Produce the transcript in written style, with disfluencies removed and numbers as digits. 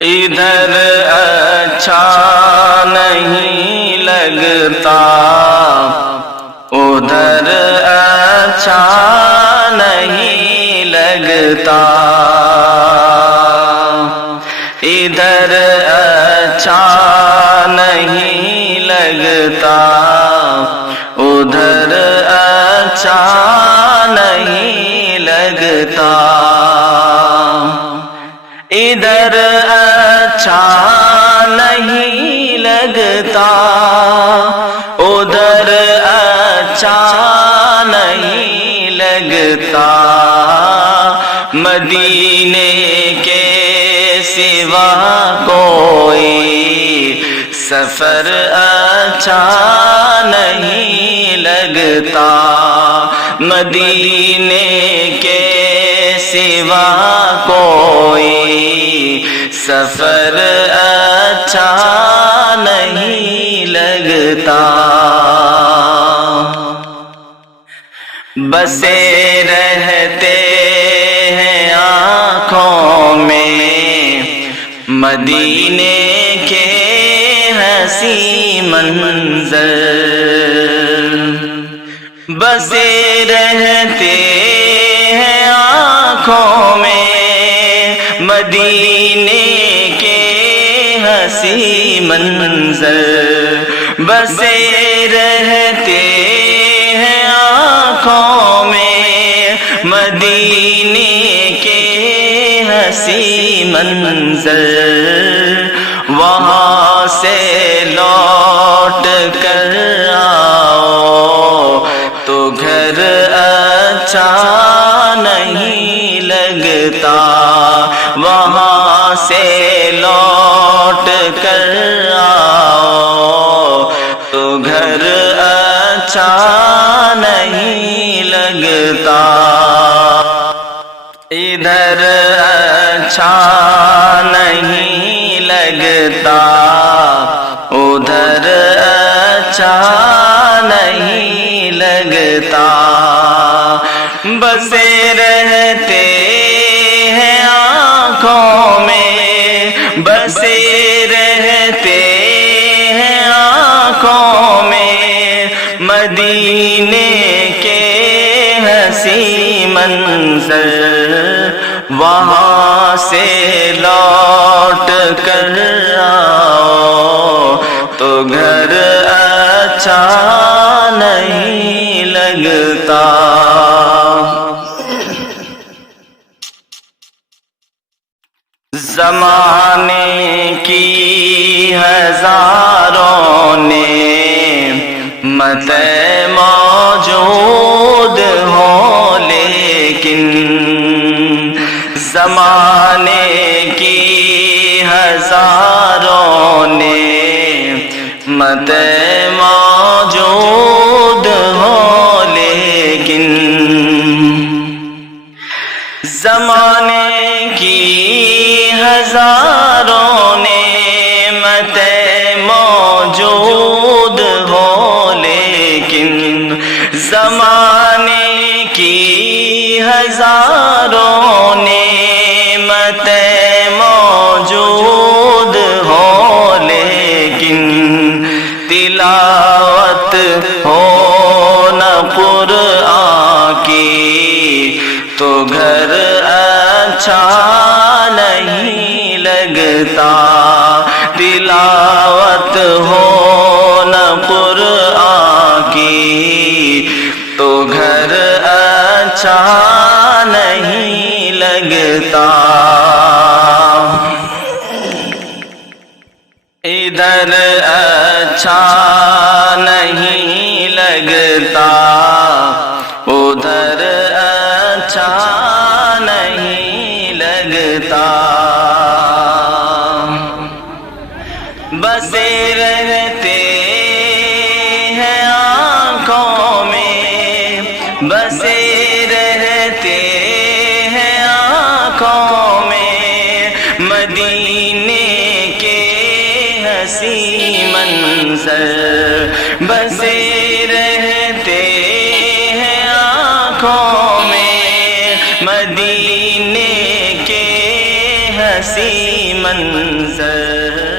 ادھر اچھا نہیں لگتا، ادھر اچھا نہیں لگتا، ادھر اچھا نہیں لگتا، ادھر اچھا نہیں لگتا، ادھر اچھا نہیں لگتا، ادھر اچھا نہیں لگتا، مدینے کے سوا کوئی سفر اچھا نہیں لگتا، مدینے کے سوا کوئی سفر اچھا نہیں لگتا، بسے رہتے ہیں آنکھوں میں مدینے کے حسین منظر، بسے رہتے ہیں آنکھوں میں مدینے کے حسین منظر، بسے رہتے ہیں آنکھوں میں مدینے کے حسین منظر، وہاں سے لوٹ کر آؤ تو گھر اچھا نہیں لگتا، وہاں سے لوٹ کر آؤ تو گھر اچھا نہیں لگتا، ادھر اچھا نہیں لگتا، ادھر اچھا نہیں لگتا، بسے رہتے ہیں آنکھوں میں، بسے رہتے ہیں آنکھوں میں مدینے کے حسین منظر، وہاں سے لوٹ کر آؤ تو گھر اچھا نہیں لگتا، زمانے کی ہزاروں نعمت موجود ہو لیکن، زمانے کی ہزاروں نعمت موجود ہو لیکن، زمانے کی ہزاروں نعمتیں موجود ہو لیکن، زمانے کی ہزاروں نعمتیں موجود ہو لیکن، تلاوت ہو نہ قرآن کی تو گھر اچھا نہیں لگتا، تلاوت ہو نہ قرآن کی تو گھر اچھا نہیں لگتا، ادھر اچھا نہیں لگتا، ادھر اچھا نہیں لگتا، بسے رہتے ہیں آنکھوں میں، بسے رہتے ہیں آنکھوں میں مدینے کے حسین منظر، بسے رہتے ہیں آنکھوں میں مدینے کے ہنسی منظر